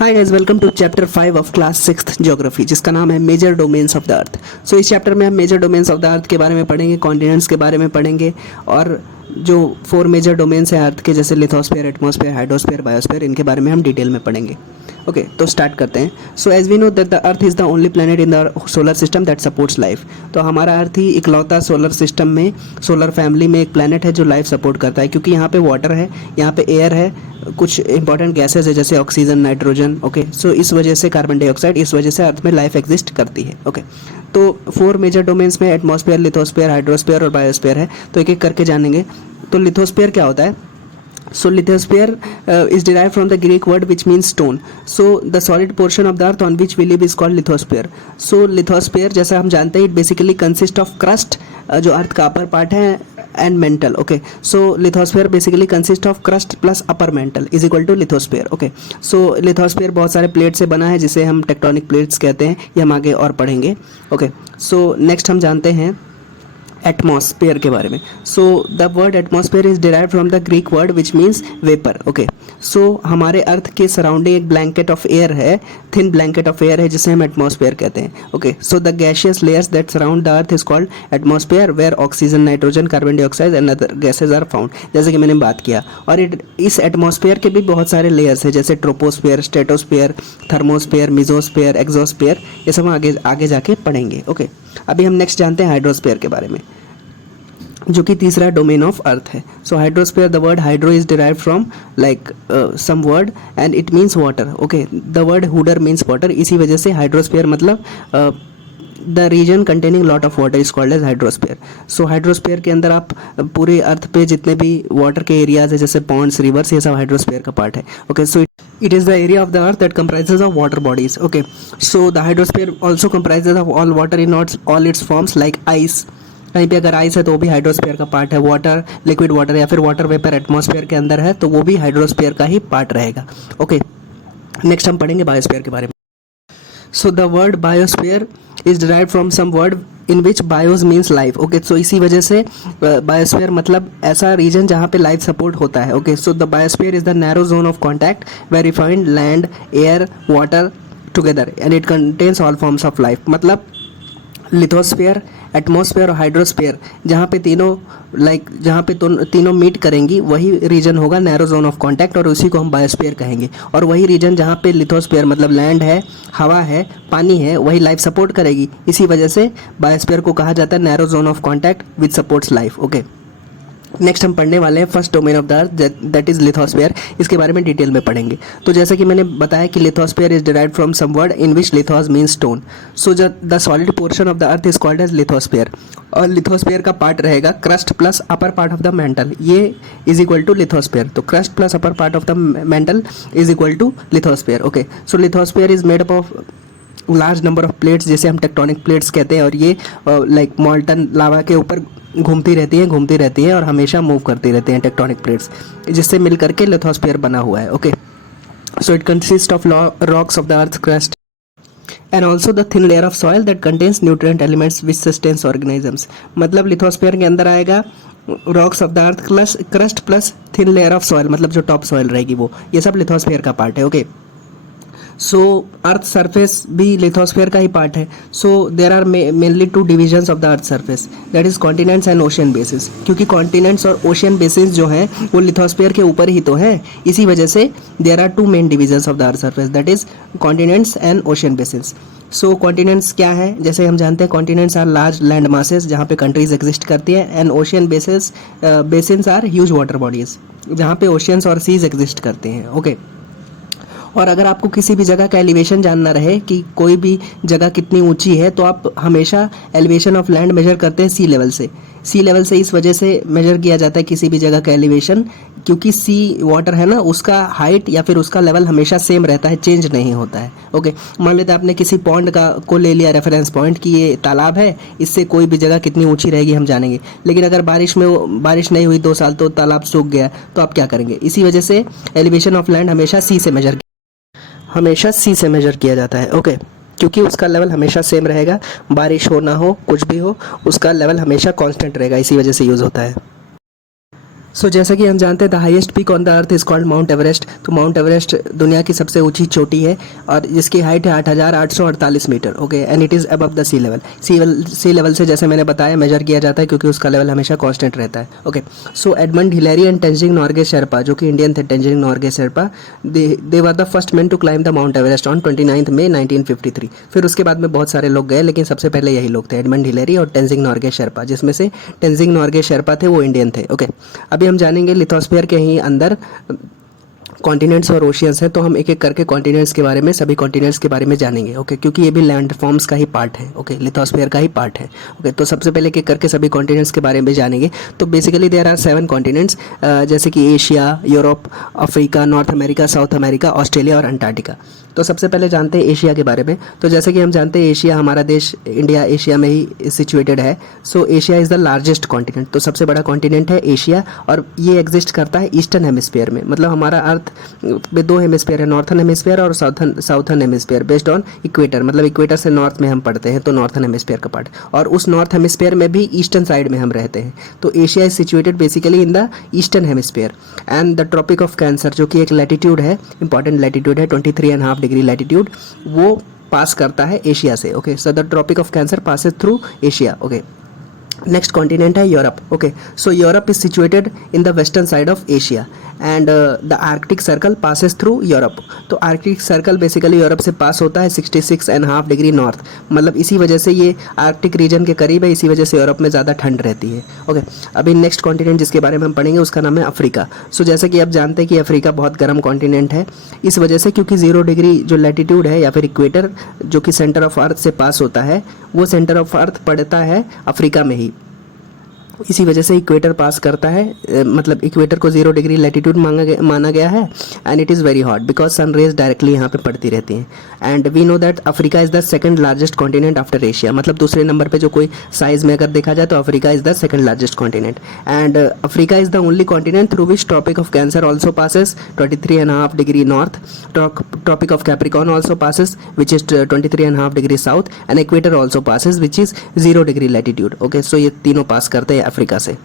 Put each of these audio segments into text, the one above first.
Hi guys, welcome to chapter 5 of class 6th geography, जिसका नाम है major domains of the earth. So इस chapter में हम major domains of the earth के बारे में पढ़ेंगे, कॉन्टिनेंट्स के बारे में पढ़ेंगे, और जो 4 मेजर डोमेन्स हैं अर्थ के, जैसे लिथोस्फीयर, एटमॉस्फेयर, हाइड्रोस्फीयर, बायोस्फीयर, इनके बारे में हम डिटेल में पढ़ेंगे। ओके, तो स्टार्ट करते हैं। So as we know that the earth is the only planet in the solar system that supports life. तो हमारा अर्थ ही इकलौता सोलर सिस्टम में, सोलर फैमिली में एक प्लैनेट है जो लाइफ सपोर्ट करता है, क्योंकि यहाँ पे वाटर है, यहाँ पे एयर है, कुछ इंपॉर्टेंट गैसेज है जैसे ऑक्सीजन, नाइट्रोजन। ओके, सो इस वजह से कार्बन डाइऑक्साइड, इस वजह से अर्थ में लाइफ एग्जिस्ट करती है। ओके, तो 4 मेजर डोमेन्स में एटमॉस्फेयर, लिथोस्फीयर, हाइड्रोस्फीयर और बायोस्फीयर है। तो एक एक करके जानेंगे। तो लिथोस्फीयर क्या होता है? So lithosphere is derived from the Greek word which means stone. So the solid portion of the earth on which we live is called lithosphere. So lithosphere, जैसा हम जानते हैं, it basically consists of crust, जो अर्थ का upper part है, and mantle. Okay, so lithosphere basically consists of crust plus upper mantle is equal to lithosphere. Okay, so lithosphere बहुत सारे plate से बना है, जिसे हम टेक्टोनिक प्लेट्स कहते हैं। ये हम आगे और पढ़ेंगे। Okay, so next हम जानते हैं एटमॉस्फेयर के बारे में। So the word atmosphere is derive from the Greek word which means vapour. Okay, so हमारे अर्थ के सराउंडिंग एक ब्लैंकेट ऑफ एयर है, थिन ब्लैंकेट ऑफ एयर है, जिसे हम एटमॉस्फेयर कहते हैं। Okay, so the gaseous layers that surround the earth is called atmosphere, where oxygen, nitrogen, carbon dioxide and other gases are found, जैसे कि मैंने बात किया। और इस एटमॉस्फेयर के भी बहुत सारे लेयर्स हैं, जैसे troposphere, stratosphere, thermosphere, mesosphere, exosphere. ये सब हम आगे जाके पढ़ेंगे। ओके, अभी हम नेक्स्ट जानते हैं हाइड्रोस्फीयर के बारे में, जो कि तीसरा डोमेन ऑफ अर्थ है। So hydrosphere, the word hydro is derive from like some word and it means water. Okay, the word hudor means water, इसी वजह से हाइड्रोस्फीयर मतलब the region containing lot of water is called as hydrosphere. So hydrosphere के अंदर आप पूरे अर्थ पे जितने भी वाटर के एरियाज है, जैसे पॉन्ड्स, रिवर्स, ये सब हाइड्रोस्फीयर का पार्ट है। Okay, so it is the area of the earth that comprises of water bodies. Okay, so the hydrosphere also comprises of all water in all its forms like ice. कहीं पे अगर ice है तो वो भी hydrosphere का part है। Water, liquid water या फिर वाटर वेपर एटमॉस्फेयर के अंदर है तो वो भी हाइड्रोस्फीयर का ही पार्ट रहेगा। ओके, नेक्स्ट हम पढ़ेंगे बायोस्फीयर के बारे में। So the word biosphere is derive from some word in which bios means life. Okay, so इसी वजह से बायोस्फीयर मतलब ऐसा रीजन जहाँ पे लाइफ सपोर्ट होता है। Okay, so the biosphere is the narrow zone of contact where we find land, air, water together and it contains all forms of life. मतलब लिथोस्फीयर, एटमॉस्फेयर और हाइड्रोस्फीयर, जहाँ पे तीनों मीट करेंगी, वही रीजन होगा नैरो जोन ऑफ कॉन्टैक्ट, और उसी को हम बायोस्फीयर कहेंगे। और वही रीजन जहाँ पे लिथोस्फीयर मतलब लैंड है, हवा है, पानी है, वही लाइफ सपोर्ट करेगी। इसी वजह से बायोस्फीयर को कहा जाता है narrow zone of contact which supports life. Okay, next हम पढ़ने वाले हैं first domain of the earth, that is lithosphere. इसके बारे में डिटेल में पढ़ेंगे। तो जैसा कि मैंने बताया कि lithosphere is derived from some word in which lithos means stone. So the solid portion of the earth is called as lithosphere, और लिथोस्फीयर का पार्ट रहेगा crust plus upper part of the mantle, ये is equal to lithosphere. तो crust plus upper part of the mantle is equal to lithosphere. Okay, so lithosphere is made up of large number of plates, जैसे हम tectonic plates कहते हैं, और ये like मॉल्टन लावा के ऊपर घूमती रहती है और हमेशा मूव करती रहती हैं टेक्टोनिक प्लेट्स, जिससे मिल करके लिथोस्फीयर बना हुआ है। Okay, so it consist of rocks of the earth crust and also the thin layer of soil that contains nutrient elements which sustains organisms. मतलब लिथोस्फीयर के अंदर आएगा rocks of the earth crust plus thin layer of soil, मतलब जो top soil रहेगी वो, ये सब लिथोस्फीयर का पार्ट है। ओके, सो अर्थ सरफेस भी लिथोस्फीयर का ही पार्ट है। So there are mainly 2 divisions of the earth surface, that is continents and ocean basis, क्योंकि कॉन्टिनेंट्स और ओशियन बेसिस जो हैं वो लिथोस्फीयर के ऊपर ही तो है। इसी वजह से there are 2 main divisions of the earth surface, that is continents and ocean basis. So continents क्या है? जैसे हम जानते हैं continents are large land masses जहाँ पे कंट्रीज एग्जिस्ट करती है, and ocean basins are huge water bodies जहाँ पे ओशियंस और सीज एग्जिस्ट करते हैं। ओके, और अगर आपको किसी भी जगह का एलिवेशन जानना रहे कि कोई भी जगह कितनी ऊंची है, तो आप हमेशा एलिवेशन ऑफ लैंड मेजर करते हैं सी लेवल से। सी लेवल से इस वजह से मेजर किया जाता है किसी भी जगह का एलिवेशन, क्योंकि सी वाटर है ना, उसका हाइट या फिर उसका लेवल हमेशा सेम रहता है, चेंज नहीं होता है। ओके, मान लेते हैं आपने किसी पॉन्ड को ले लिया रेफरेंस पॉइंट कि ये तालाब है, इससे कोई भी जगह कितनी ऊंची रहेगी हम जानेंगे। लेकिन अगर बारिश नहीं हुई 2 साल तो तालाब सूख गया, तो आप क्या करेंगे? इसी वजह से एलिवेशन ऑफ लैंड हमेशा सी से मेजर किया जाता है। ओके, क्योंकि उसका लेवल हमेशा सेम रहेगा, बारिश हो ना हो, कुछ भी हो, उसका लेवल हमेशा कांस्टेंट रहेगा, इसी वजह से यूज़ होता है। सो जैसा कि हम जानते हैं the highest peak on the earth is called mount Everest. तो माउंट एवरेस्ट दुनिया की सबसे ऊंची चोटी है और जिसकी हाइट है 8,848 metre. Okay, and it is above the sea level. Sea level से जैसे मैंने बताया मेजर किया जाता है क्योंकि उसका लेवल हमेशा कांस्टेंट रहता है। Okay, so Edmund Hillary and Tenzing Norgay Sherpa, जो कि इंडियन थे, Tenzing Norgay Sherpa, they were the first man to climb the Mount Everest on 29 May 1953। फिर उसके बाद में बहुत सारे लोग गए लेकिन सबसे पहले यही लोग थे, एडमंड हिलेरी और तेंजिंग नोर्गे शेरपा, जिसमें से तेंजिंग नोर्गे शेरपा थे वो इंडियन थे। ओके, अभी हम जानेंगे लिथोस्फीयर के ही अंदर कॉन्टिनेंट्स और ओशियंस हैं, तो हम एक एक करके कॉन्टिनेंट्स के बारे में, सभी कॉन्टिनेंट्स के बारे में जानेंगे। ओके, क्योंकि ये भी लैंड फॉर्म्स का ही पार्ट है। ओके, लिथोस्फीयर का ही पार्ट है। ओके, तो सबसे पहले एक एक करके सभी कॉन्टिनेंट्स के बारे में जानेंगे। तो बेसिकली देयर आर 7 कॉन्टिनेंट्स, जैसे कि Asia, Europe, Africa, north America, south America, Australia और अंटार्कटिका। तो सबसे पहले जानते हैं एशिया के बारे में। तो जैसे कि हम जानते हैं एशिया, हमारा देश इंडिया एशिया में ही सिचुएटेड है। सो Asia is the largest continent. तो सबसे बड़ा कॉन्टिनेंट है एशिया और ये एग्जिस्ट करता है ईस्टर्न हेमिस्फीयर में। मतलब हमारा अर्थ में 2 हेमिस्फीयर है, नॉर्थन हेमिस्फीयर और southern hemisphere, based on equator. मतलब इक्वेटर से नॉर्थ में हम पढ़ते हैं तो नॉर्थन हेमिस्फीयर का पार्ट, और उस नॉर्थ हेमिस्फीयर में भी ईस्टर्न साइड में हम रहते हैं। तो Asia is situated basically in the eastern hemisphere. And the Tropic of Cancer, जो कि एक लैटिट्यूड है, इंपॉर्टेंट लैटिट्यूड है, 23.5 डिग्री लैटिट्यूड, वो पास करता है एशिया से। Okay, so the Tropic of Cancer passes through Asia. Okay, next continent है Europe. Okay, so Europe is situated in the western side of Asia and the Arctic Circle passes through Europe. तो Arctic Circle basically Europe से pass होता है 66.5 degree north. मतलब इसी वजह से ये आर्कटिक रीजन के करीब है, इसी वजह से यूरोप में ज़्यादा ठंड रहती है। ओके, अभी नेक्स्ट कॉन्टिनेंट जिसके बारे में हम पढ़ेंगे उसका नाम है अफ्रीका। सो जैसे कि आप जानते हैं कि अफ्रीका बहुत गर्म कॉन्टिनेंट है, इस वजह से क्योंकि 0 डिग्री जो लैटिट्यूड है या फिर इक्वेटर जो कि सेंटर ऑफ अर्थ से पास होता है, वो सेंटर ऑफ अर्थ पड़ता है अफ्रीका में ही। इसी वजह से इक्वेटर पास करता है, मतलब इक्वेटर को 0 डिग्री लैटिट्यूड माना गया है। And it is very hot because sun rays directly यहाँ पे पड़ती रहती हैं। And we know that Africa is the second largest continent after Asia. मतलब दूसरे नंबर पे जो कोई साइज में अगर देखा जाए तो Africa is the second largest continent. And Africa is the only continent through which Tropic of Cancer also passes 23.5 degree north, Tropic of Capricorn also passes which is 23.5 degree south, and equator also passes which is 0 degree latitude. Okay, so ये तीनों पास करते हैं Africa से।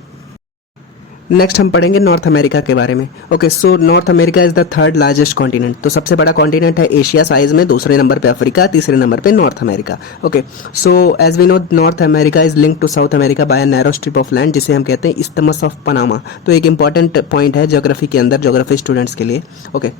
Next हम पढ़ेंगे north America के बारे में। Okay, so North America is the third largest continent. तो सबसे बड़ा कॉन्टिनेंट है एशिया साइज में, दूसरे नंबर पे अफ्रीका, तीसरे नंबर पे North America. Okay, so as we know North America is linked to South America by a narrow strip of land, जिसे हम कहते हैं इस्थमस ऑफ पनामा। तो एक इंपॉर्टेंट पॉइंट है ज्योग्राफी के अंदर, ज्योग्राफी स्टूडेंट्स के लिए। ओके,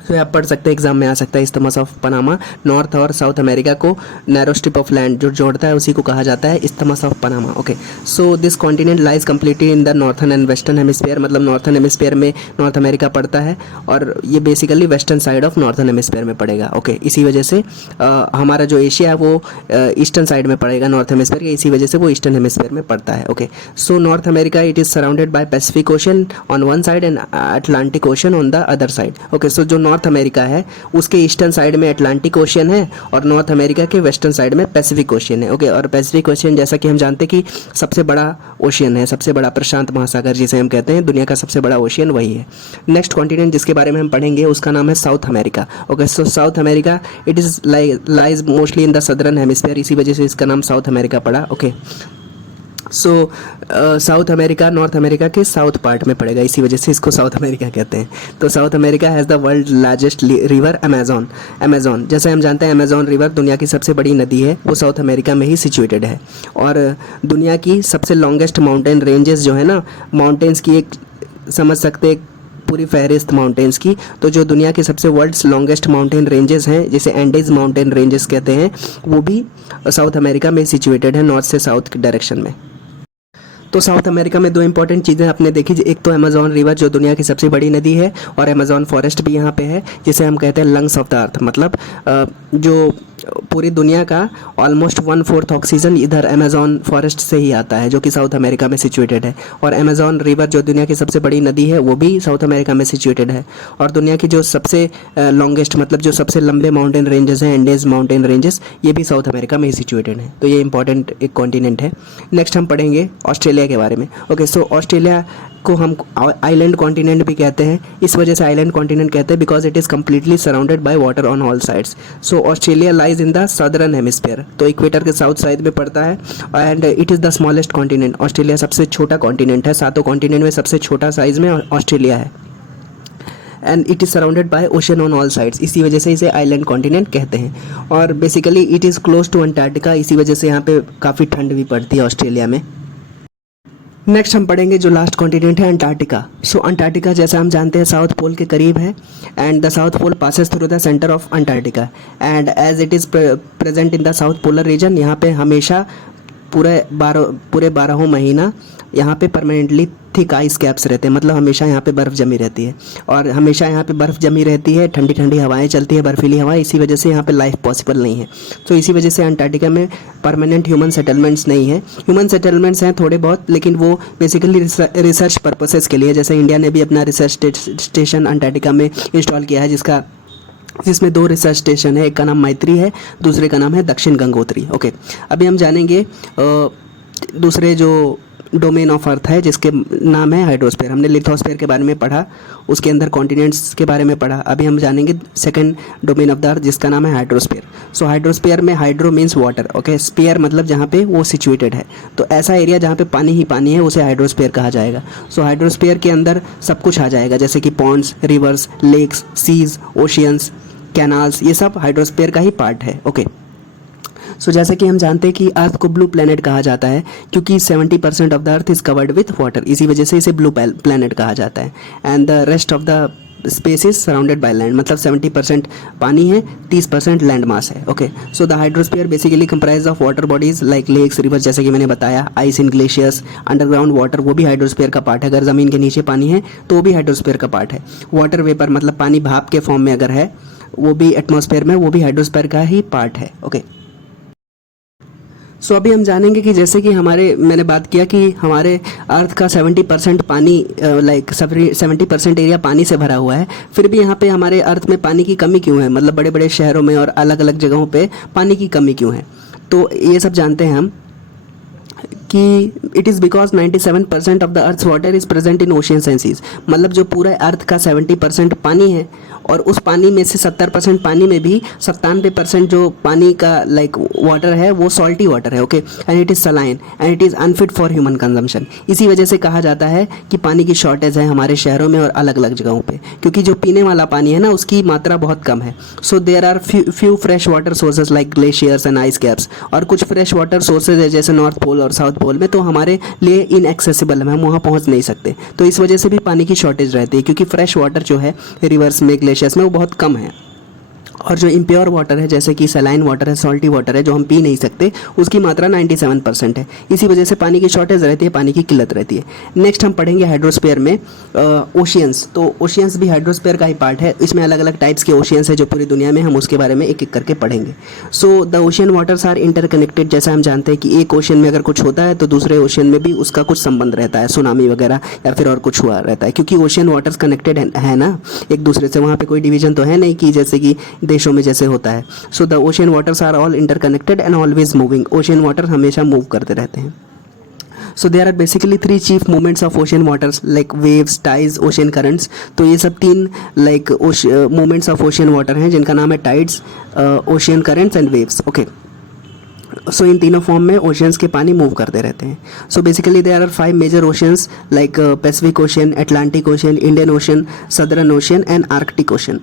तो आप पढ़ सकते हैं, एग्जाम में आ सकता है, इस्थमस ऑफ पनामा। नॉर्थ और साउथ अमेरिका को नैरो स्ट्रिप ऑफ लैंड जो जोड़ता है उसी को कहा जाता है isthmus of Panama. Okay, so this continent lies completely in the northern and western hemisphere. मतलब नॉर्थन हेमिस्फीयर में नॉर्थ अमेरिका पड़ता है और ये basically western side of northern hemisphere में पड़ेगा। ओके, इसी वजह से हमारा जो एशिया है वो ईस्टर्न साइड में पड़ेगा नॉर्थ हेमिस्फीयर के, इसी वजह से वो ईस्टर्न हेमिस्फीयर में पड़ता है। Okay, so North America it is surrounded by Pacific Ocean on one side and Atlantic Ocean on the other side. Okay, so जो नॉर्थ अमेरिका है उसके ईस्टर्न साइड में अटलांटिक ओशियन है और नॉर्थ अमेरिका के वेस्टर्न साइड में Pacific Ocean है। Okay, और पैसिफिक ओशियन जैसा कि हम जानते हैं कि सबसे बड़ा ओशियन है, सबसे बड़ा प्रशांत महासागर जिसे हम कहते हैं, दुनिया का सबसे बड़ा ओशियन वही है। नेक्स्ट कॉन्टिनेंट जिसके बारे में हम पढ़ेंगे उसका नाम है south America. Okay, so south America it is lies mostly in the southern hemisphere, इसी वजह से इसका नाम साउथ अमेरिका पड़ा। ओके, सो साउथ अमेरिका नॉर्थ अमेरिका के साउथ पार्ट में पड़ेगा, इसी वजह से इसको साउथ अमेरिका कहते हैं। तो south America has the world largest river Amazon. जैसे हम जानते हैं अमेजॉन रिवर दुनिया की सबसे बड़ी नदी है, वो साउथ अमेरिका में ही सिचुएटेड है। और दुनिया की सबसे लॉन्गेस्ट माउंटेन रेंजेस जो है ना, माउंटेन्स की एक समझ सकते हैं पूरी फहरिस्त माउंटेन्स की। तो जो दुनिया के सबसे वर्ल्ड्स लॉन्गेस्ट माउंटेन रेंजेस हैं, जिसे एंडीज माउंटेन रेंजेस कहते हैं, वो भी साउथ अमेरिका में सिचुएटेड है, नॉर्थ से साउथ के डायरेक्शन में। तो साउथ अमेरिका में 2 इंपॉर्टेंट चीज़ें आपने देखी, एक तो अमेजॉन रिवर जो दुनिया की सबसे बड़ी नदी है, और अमेजॉन फॉरेस्ट भी यहाँ पे है, जिसे हम कहते हैं लंग्स ऑफ द अर्थ। मतलब जो पूरी दुनिया का ऑलमोस्ट 1/4 ऑक्सीजन इधर अमेजॉन फॉरेस्ट से ही आता है, जो कि साउथ अमेरिका में सिचुएटेड है। और अमेजॉन रिवर जो दुनिया की सबसे बड़ी नदी है वो भी साउथ अमेरिका में सिचुएटेड है। और दुनिया की जो सबसे लॉन्गेस्ट मतलब जो सबसे लंबे माउंटेन रेंजेस हैं, एंडेज माउंटेन रेंजेस, ये भी साउथ अमेरिका में ही सिचुएटेड है। तो ये इंपॉर्टेंट एक कॉन्टिनेंट है। नेक्स्ट हम पढ़ेंगे ऑस्ट्रेलिया के बारे में। ओके, सो ऑस्ट्रेलिया को हम आइलैंड कॉन्टिनेंट भी कहते हैं। इस वजह से आइलैंड कॉन्टिनेंट कहते हैं because it is completely surrounded by water on all sides. So Australia lies in the southern hemisphere, तो इक्वेटर के साउथ साइड में पड़ता है and it is the smallest continent. Australia सबसे छोटा कॉन्टिनेंट है, सातों कॉन्टिनेंट में सबसे छोटा साइज़ में ऑस्ट्रेलिया है and it is surrounded by ocean on all sides, इसी वजह से इसे आइलैंड कॉन्टिनेंट कहते हैं। और basically it is close to Antarctica, इसी वजह से यहाँ पे काफ़ी ठंड भी पड़ती है ऑस्ट्रेलिया में। नेक्स्ट हम पढ़ेंगे जो लास्ट कॉन्टिनेंट है अंटार्कटिका। सो अंटार्कटिका जैसा हम जानते हैं साउथ पोल के करीब है and the South Pole passes through the centre of Antarctica and as it is present in the south polar region, यहाँ पे हमेशा पूरे 12 महीना यहाँ पे परमानेंटली थिक आइस कैप्स रहते हैं, मतलब हमेशा यहाँ पे बर्फ़ जमी रहती है और हमेशा यहाँ पे बर्फ़ जमी रहती है, ठंडी ठंडी हवाएं चलती है, बर्फीली हवाएं, इसी वजह से यहाँ पे लाइफ पॉसिबल नहीं है। तो इसी वजह से अंटार्कटिका में परमानेंट ह्यूमन सेटलमेंट्स नहीं है। ह्यूमन सेटलमेंट्स हैं थोड़े बहुत, लेकिन वो बेसिकली रिसर्च पर्पसेस के लिए, जैसे इंडिया ने भी अपना रिसर्च स्टेशन अंटार्कटिका में इंस्टॉल किया है जिसमें 2 रिसर्च स्टेशन है, एक का नाम मैत्री है, दूसरे का नाम है दक्षिण गंगोत्री। ओके, अभी हम जानेंगे दूसरे जो डोमेन ऑफ अर्थ है जिसके नाम है हाइड्रोस्फीयर। हमने लिथोस्फीयर के बारे में पढ़ा, उसके अंदर कॉन्टिनेंट्स के बारे में पढ़ा। अभी हम जानेंगे सेकंड डोमेन ऑफ द अर्थ जिसका नाम है हाइड्रोस्फीयर। सो हाइड्रोस्फीयर में hydro means water, okay, sphere मतलब जहाँ पे वो सिचुएटेड है, तो ऐसा एरिया जहाँ पे पानी ही पानी है उसे हाइड्रोस्फीयर कहा जाएगा। सो हाइड्रोस्फीयर के अंदर सब कुछ आ जाएगा, जैसे कि ponds, rivers, lakes, seas, oceans, canals, ये सब हाइड्रोस्फीयर का ही पार्ट है। ओके, सो जैसे कि हम जानते हैं कि अर्थ को ब्लू प्लैनेट कहा जाता है क्योंकि 70% of the earth is covered with water, इसी वजह से इसे ब्लू प्लैनेट कहा जाता है and the rest of the space is surrounded by land, मतलब 70% पानी है, 30% लैंड मास है। Okay, so the hydrosphere basically comprise of water bodies like lakes, rivers, जैसे कि मैंने बताया, ice in glaciers, underground water, वो भी हाइड्रोस्फीयर का पार्ट है। अगर ज़मीन के नीचे पानी है तो वो भी हाइड्रोस्फीयर का पार्ट है। वाटर वेपर मतलब पानी भाप के फॉर्म में अगर है वो भी एटमॉस्फेयर में, वो भी हाइड्रोस्फीयर का ही पार्ट है। ओके, सो अभी हम जानेंगे कि जैसे कि मैंने बात किया कि हमारे अर्थ का 70% पानी, लाइक 70% एरिया पानी से भरा हुआ है, फिर भी यहाँ पे हमारे अर्थ में पानी की कमी क्यों है, मतलब बड़े बड़े शहरों में और अलग अलग जगहों पे पानी की कमी क्यों है। तो ये सब जानते हैं हम कि it is because 97% of the earth's water is present in oceans and seas, मतलब जो पूरे अर्थ का 70% पानी है और उस पानी में से 70% पानी में भी 97% जो पानी का लाइक वाटर है वो सॉल्टी वाटर है। Okay, and it is saline and it is unfit for human consumption. इसी वजह से कहा जाता है कि पानी की शॉर्टेज है हमारे शहरों में और अलग अलग जगहों पे, क्योंकि जो पीने वाला पानी है ना उसकी मात्रा बहुत कम है। So there are few fresh water sources like glaciers and ice caps, और कुछ फ्रेश वाटर सोर्सेज है जैसे नॉर्थ पोल और साउथ पोल में, तो हमारे लिए इनएक्सेसिबल है, हम वहाँ पहुँच नहीं सकते, तो इस वजह से भी पानी की शॉर्टेज रहती है, क्योंकि फ्रेश वाटर जो है रिवर्स में, ग्लेशियर्स में, वो बहुत कम है। और जो इम्प्योर वाटर है जैसे कि सलाइन वाटर है, सॉल्टी वाटर है, जो हम पी नहीं सकते, उसकी मात्रा 97% है। इसी वजह से पानी की शॉर्टेज रहती है, पानी की किल्लत रहती है। नेक्स्ट हम पढ़ेंगे हाइड्रोस्फीयर में ओशियंस। तो ओशियंस भी हाइड्रोस्फीयर का ही पार्ट है, इसमें अलग अलग टाइप्स के ओशियंस है जो पूरी दुनिया में, हम उसके बारे में एक एक करके पढ़ेंगे। So the ocean waters are interconnected, जैसा हम जानते हैं कि एक ओशियन में अगर कुछ होता है तो दूसरे ओशियन में भी उसका कुछ संबंध रहता है, सुनामी वगैरह या फिर और कुछ हुआ रहता है, क्योंकि ओशियन वाटर्स कनेक्टेड है ना एक दूसरे से, वहाँ पे कोई डिवीजन तो है नहीं कि जैसे कि देशों में जैसे होता है। So the ocean waters are all interconnected and always moving, ocean water हमेशा मूव करते रहते हैं। So there are basically 3 chief movements of ocean waters like waves, tides, ocean currents. तो ये सब 3 like movements of ocean water हैं जिनका नाम है tides, ocean currents and waves. Okay, so इन तीनों फॉर्म में ओशियंस के पानी मूव करते रहते हैं। So basically there are 5 major oceans like Pacific Ocean, Atlantic Ocean, Indian Ocean, Southern Ocean and Arctic Ocean.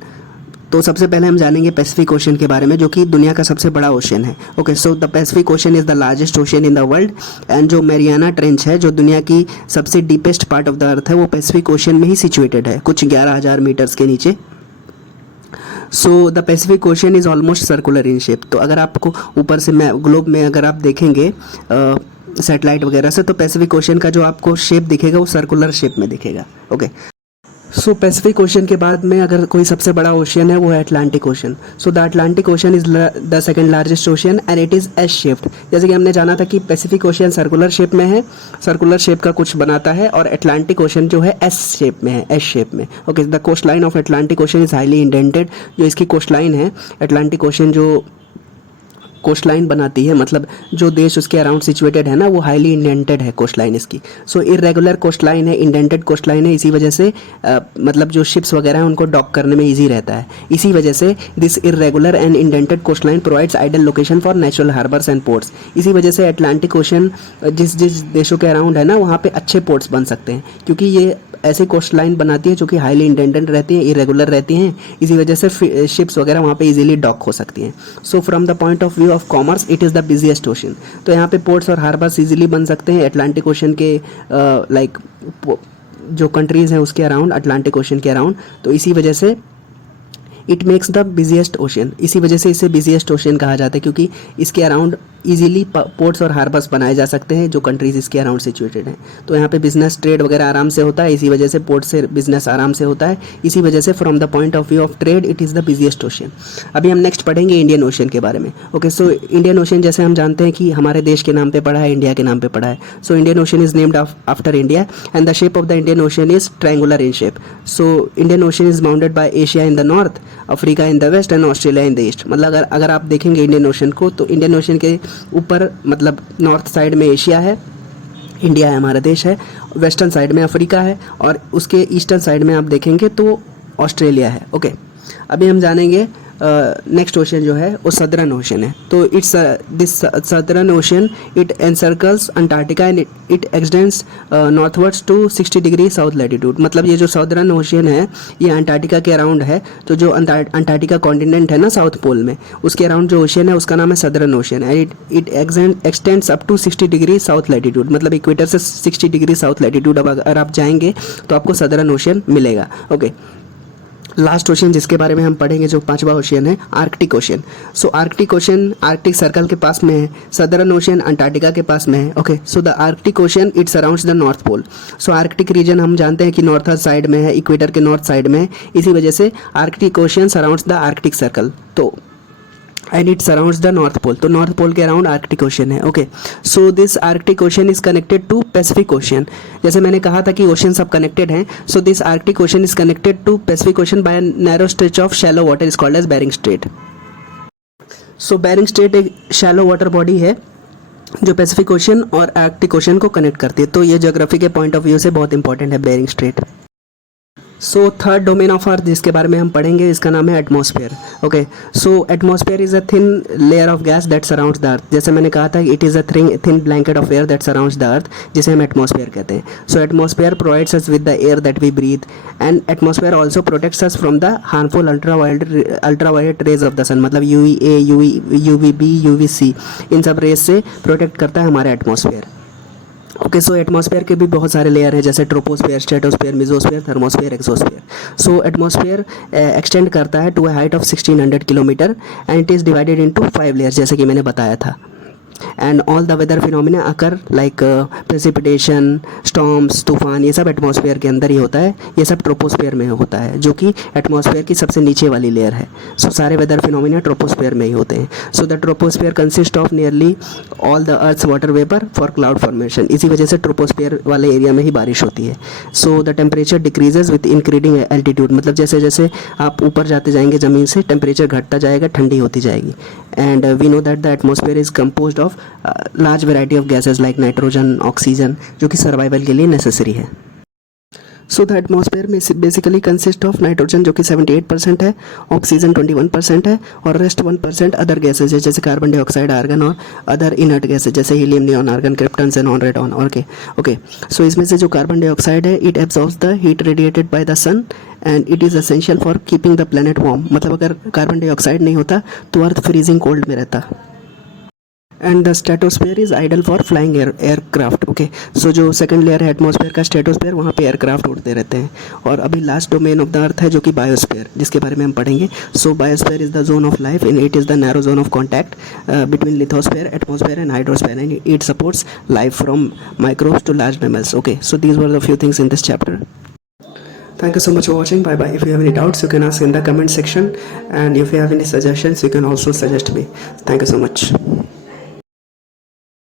तो सबसे पहले हम जानेंगे पैसिफिक ओशियन के बारे में, जो कि दुनिया का सबसे बड़ा ओशियन है। Okay, so the Pacific ocean is the largest ocean in the world and जो मैरियाना ट्रेंच है, जो दुनिया की सबसे deepest part of the earth है, वो पैसिफिक ओशियन में ही सिचुएटेड है, कुछ 11,000 मीटर्स के नीचे। So the Pacific ocean is almost circular in shape. तो अगर आपको ऊपर से ग्लोब में अगर आप देखेंगे सैटेलाइट वगैरह से, तो पैसिफिक ओशियन का जो आपको शेप दिखेगा वो सर्कुलर शेप में दिखेगा। ओके, सो पैसिफिक ओशियन के बाद में अगर कोई सबसे बड़ा ओशियन है वो है Atlantic ocean. So the Atlantic Ocean is the second largest ocean and it is S shaped. जैसे कि हमने जाना था कि पैसिफिक ओशियन सर्कुलर शेप में है, सर्कुलर शेप का कुछ बनाता है, और अटलांटिक ओशियन जो है एस शेप में है, एस शेप में। Okay, the coast line of Atlantic Ocean is highly indented. जो इसकी कोस्ट लाइन है अटलांटिक ओशियन, जो कोस्ट लाइन बनाती है, मतलब जो देश उसके अराउंड सिचुएटेड है ना, वो हाईली इंडेंटेड है कोस्ट लाइन इसकी। सो इरेगुलर कोस्ट लाइन है, इंडेंटेड कोस्ट लाइन है, इसी वजह से मतलब जो शिप्स वगैरह हैं उनको डॉक करने में ईजी रहता है। इसी वजह से this irregular and indented coast line provides ideal location for natural harbours and ports. इसी वजह से अटलांटिक ओशन जिस जिस देशों के अराउंड है ना, वहाँ पे अच्छे पोर्ट्स बन सकते हैं, क्योंकि ये ऐसी कोस्ट लाइन बनाती है जो कि हाईली इंडेंटेड रहती हैं, इरेगुलर रहती हैं। इसी वजह से शिप्स वगैरह वहाँ पे इजीली डॉक हो सकती हैं। So from the point of view of commerce it is the busiest ocean. तो यहाँ पे पोर्ट्स और हार्बर्स इजीली बन सकते हैं अटलांटिक ओशन के लाइक जो कंट्रीज़ हैं उसके अराउंड, अटलांटिक ओशन के अराउंड। तो इसी वजह से it makes the busiest ocean, इसी वजह से इसे बिजिएस्ट ओशन कहा जाता है, क्योंकि इसके अराउंड इजीली पोर्ट्स और हार्बर्स बनाए जा सकते हैं जो कंट्रीज़ इसके अराउंड सिचुएटेड हैं। तो यहाँ पे बिजनेस ट्रेड वगैरह आराम से होता है, इसी वजह से पोर्ट से बिजनेस आराम से होता है। इसी वजह से from the point of view of trade it is the busiest ocean. अभी हम नेक्स्ट पढ़ेंगे इंडियन ओशन के बारे में। ओके, सो इंडियन ओशन जैसे हम जानते हैं कि हमारे देश के नाम पे पड़ा है, इंडिया के नाम पे पड़ा है। So Indian Ocean is named after India and the shape of the Indian Ocean is triangular in shape. So Indian Ocean is bounded by Asia in the north, Africa in the west and Australia in the east. मतलब अगर आप देखेंगे Indian ocean को, तो Indian ocean के ऊपर मतलब north side में एशिया है, इंडिया है हमारा देश है, वेस्टर्न साइड में अफ्रीका है, और उसके ईस्टर्न साइड में आप देखेंगे तो ऑस्ट्रेलिया है। ओके, अभी हम जानेंगे नेक्स्ट ओशन जो है वो सदर्न ओशन है। तो it's this Southern Ocean it encircles Antarctica and it extends northwards to 60 degree south latitude. मतलब ये जो सदर्न ओशन है ये अंटार्कटिका के अराउंड है। तो जो अंटार्कटिका कॉन्टिनेंट है ना साउथ पोल में, उसके अराउंड जो ओशन है उसका नाम है Southern Ocean and it extends up to 60 degree south latitude. मतलब इक्वेटर से 60 डिग्री साउथ लैटिट्यूड अब अगर आप जाएंगे तो आपको सदर्न ओशन मिलेगा। ओके, लास्ट ओशन जिसके बारे में हम पढ़ेंगे जो 5वां ओशन है, आर्कटिक ओशन। सो आर्कटिक ओशन आर्कटिक सर्कल के पास में है, सदर्न ओशन अंटार्कटिका के पास में है। Okay, so the Arctic Ocean it surrounds the North Pole. So Arctic region हम जानते हैं कि नॉर्थ साइड में है, इक्वेटर के नॉर्थ साइड में है, इसी वजह से Arctic Ocean surrounds the Arctic Circle. तो and it surrounds the North Pole. तो नॉर्थ पोल के अराउंड आर्कटिक ओशन है। Okay, so this Arctic Ocean is connected to Pacific Ocean. जैसे मैंने कहा था कि ओशन सब कनेक्टेड हैं, so this Arctic Ocean is connected to Pacific Ocean by narrow stretch of shallow water is called as Bering straight. So Bering Strait एक shallow water body है जो पैसिफिक ओशन और आर्कटिक ओशन को connect करती है। तो ये geography के पॉइंट ऑफ व्यू से बहुत इंपॉर्टेंट है Bering straight. So third domain of earth जिसके बारे में हम पढ़ेंगे इसका नाम है atmosphere. Okay, so atmosphere is a thin layer of gas that surrounds the earth. जैसे मैंने कहा था it is a thin blanket of air that surrounds the earth, जिसे हम एटमॉस्फेयर कहते हैं। So atmosphere provides us with the air that we breathe and atmosphere also protects us from the harmful ultraviolet rays of the sun. मतलब UVA, UVB, UVC इन सब raise से protect करता है हमारा एटमॉस्फेयर। ओके, सो एटमॉस्फेयर के भी बहुत सारे लेयर हैं जैसे troposphere, stratosphere, mesosphere, thermosphere, exosphere. So atmosphere extend करता है to a height of 1600 kilometre and it is divided into 5 layers जैसे कि मैंने बताया था। And all the weather phenomena occur like precipitation, storms, तूफान, ये सब एटमॉस्फेयर के अंदर ही होता है। ये सब ट्रोपोस्फेयर में होता है जो कि एटमॉस्फेयर की सबसे नीचे वाली लेयर है। सो सारे वेदर फिनोमिना ट्रोपोस्फेयर में ही होते हैं। So the troposphere consist of nearly all the earth's water vapour for cloud formation. इसी वजह से ट्रोपोस्फेयर वाले एरिया में ही बारिश होती है। So the temperature decreases with increasing altitude. मतलब जैसे जैसे आप ऊपर जाते जाएंगे ज़मीन से, टेम्परेचर घटता जाएगा, ठंडी होती जाएगी। And we know that the atmosphere is composed of large variety of gases like nitrogen, oxygen, जो कि सर्वाइवल के लिए नेसेसरी है। सो द एटमॉस्फेयर में बेसिकली कंसिस्ट ऑफ नाइट्रोजन जो कि 78% है, ऑक्सीजन 21% है और रेस्ट 1% अदर गैसेज है जैसे कार्बन डाइऑक्साइड, आर्गन और अदर इनर्ट गैसेज जैसे helium, neon, argon, krypton, xenon, radon. Okay, so इसमें से जो कार्बन डाइऑक्साइड है it absorbs the heat radiated by the sun and it is essential for keeping the planet warm. मतलब अगर carbon dioxide नहीं होता तो अर्थ फ्रीजिंग कोल्ड में रहता। And the stratosphere is ideal for flying aircraft. Okay, so जो second layer है atmosphere का, स्ट्रेटोस्फेयर, वहाँ पे एयरक्राफ्ट उड़ते रहते हैं। और अभी last domain of the earth है जो कि बायोस्फेयर, जिसके बारे में हम पढ़ेंगे। So biosphere is the zone of life in it is the narrow zone of contact between lithosphere, atmosphere and hydrosphere and it supports life from microbes to large mammals. Okay, so these were the few things in this chapter. Thank you so much for watching. Bye bye. If you have any doubts, you can ask in the comment section, and if you have any suggestions, you can also suggest me. Thank you so much.